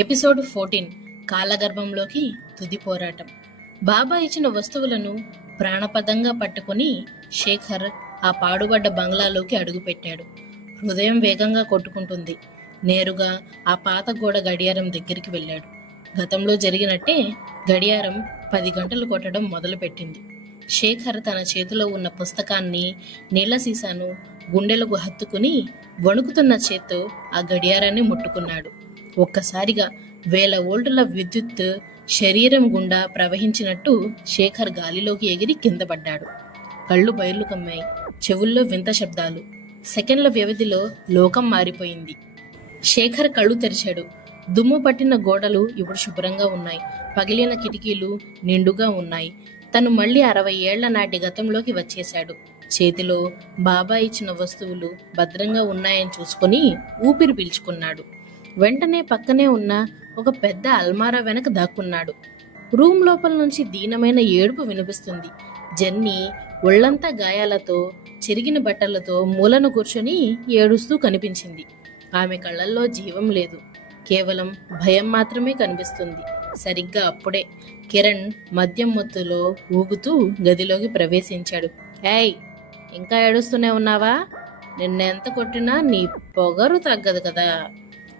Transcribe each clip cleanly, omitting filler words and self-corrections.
Episode 14 కాలగర్భంలోకి తుది పోరాటం. బాబా ఇచ్చిన వస్తువులను ప్రాణపదంగా పట్టుకుని శేఖర్ ఆ పాడుబడ్డ బంగ్లాలోకి అడుగుపెట్టాడు. హృదయం వేగంగా కొట్టుకుంటుంది. నేరుగా ఆ పాత గోడ గడియారం దగ్గరికి వెళ్ళాడు. గతంలో జరిగినట్టే గడియారం 10 గంటలు కొట్టడం మొదలుపెట్టింది. శేఖర్ తన చేతిలో ఉన్న పుస్తకాన్ని, నీళ్ల సీసాను గుండెలకు హత్తుకుని వణుకుతున్న చేత్తో ఆ గడియారాన్ని ముట్టుకున్నాడు. ఒక్కసారిగా 1000 వోల్టుల విద్యుత్ శరీరం గుండా ప్రవహించినట్టు శేఖర్ గాలిలోకి ఎగిరి కింద పడ్డాడు. కళ్ళు బయర్లు కమ్మాయి. చెవుల్లో వింత శబ్దాలు. సెకండ్ల వ్యవధిలో లోకం మారిపోయింది. శేఖర్ కళ్ళు తెరిచాడు. దుమ్ము పట్టిన గోడలు ఇప్పుడు శుభ్రంగా ఉన్నాయి. పగిలిన కిటికీలు నిండుగా ఉన్నాయి. తను మళ్ళీ 60 ఏళ్ల నాటి గతంలోకి వచ్చేశాడు. చేతిలో బాబా ఇచ్చిన వస్తువులు భద్రంగా ఉన్నాయని చూసుకుని ఊపిరి పీల్చుకున్నాడు. వెంటనే పక్కనే ఉన్న ఒక పెద్ద అల్మారా వెనక దాక్కున్నాడు. రూమ్ లోపల నుంచి దీనమైన ఏడుపు వినిపిస్తుంది. జెన్నీ ఒళ్లంతా గాయాలతో, చెరిగిన బట్టలతో మూలను కూర్చొని ఏడుస్తూ కనిపించింది. ఆమె కళ్ళల్లో జీవం లేదు, కేవలం భయం మాత్రమే కనిపిస్తుంది. సరిగ్గా అప్పుడే కిరణ్ మద్యం మొత్తులో ఊగుతూ గదిలోకి ప్రవేశించాడు. ఏయ్, ఇంకా ఏడుస్తూనే ఉన్నావా? నిన్నెంత కొట్టినా నీ పొగరు తగ్గదు కదా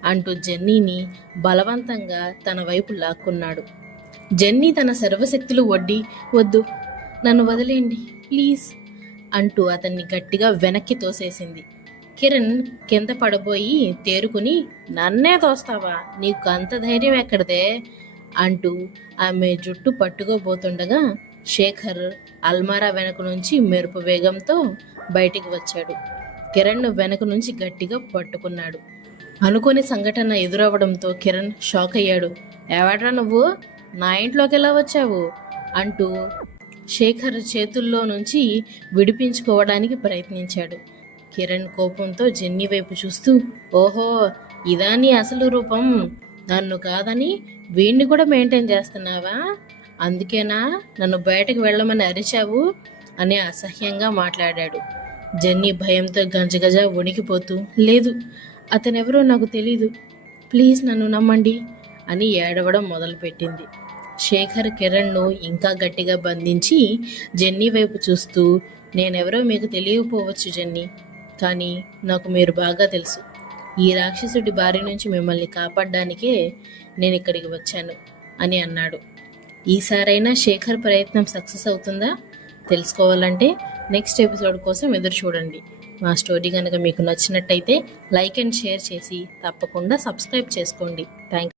అంటూ జెన్నీని బలవంతంగా తన వైపు లాక్కున్నాడు. జెన్నీ తన సర్వశక్తులు ఒడ్డి, వద్దు, నన్ను వదిలేయండి ప్లీజ్ అంటూ అతన్ని గట్టిగా వెనక్కి తోసేసింది. కిరణ్ కింద పడబోయి తేరుకుని, నన్నే తోస్తావా? నీకు అంత ధైర్యం ఎక్కడిదే అంటూ ఆమె జుట్టు పట్టుకోబోతుండగా శేఖర్ అల్మారా వెనక నుంచి మెరుపు వేగంతో బయటికి వచ్చాడు. కిరణ్ వెనక నుంచి గట్టిగా పట్టుకున్నాడు. అనుకోని సంఘటన ఎదురవడంతో కిరణ్ షాక్ అయ్యాడు. ఎవడ్రా నువ్వు? నా ఇంట్లోకి ఎలా వచ్చావు అంటూ శేఖర్ చేతుల్లో నుంచి విడిపించుకోవడానికి ప్రయత్నించాడు. కిరణ్ కోపంతో జెన్నీ వైపు చూస్తూ, ఓహో, ఇదా నీ అసలు రూపం? నన్ను కాదని వీణ్ణి కూడా మెయింటైన్ చేస్తున్నావా? అందుకేనా నన్ను బయటకు వెళ్ళమని అరిచావు అని అసహ్యంగా మాట్లాడాడు. జెన్నీ భయంతో గజగజ వణికిపోతూ, లేదు, అతనెవరో నాకు తెలీదు, ప్లీజ్ నన్ను నమ్మండి అని ఏడవడం మొదలుపెట్టింది. శేఖర్ కిరణ్ను ఇంకా గట్టిగా బంధించి జెన్నీ వైపు చూస్తూ, నేనెవరో మీకు తెలియకపోవచ్చు జెన్నీ, కానీ నాకు మీరు బాగా తెలుసు. ఈ రాక్షసుడి బారి నుంచి మిమ్మల్ని కాపాడడానికే నేను ఇక్కడికి వచ్చాను అని అన్నాడు. ఈసారైనా శేఖర్ ప్రయత్నం సక్సెస్ అవుతుందా తెలుసుకోవాలంటే నెక్స్ట్ ఎపిసోడ్ కోసం ఎదురు చూడండి. మా స్టోరీ కనుక మీకు నచ్చినట్టయితే లైక్ అండ్ షేర్ చేసి తప్పకుండా సబ్స్క్రైబ్ చేసుకోండి. Thank you.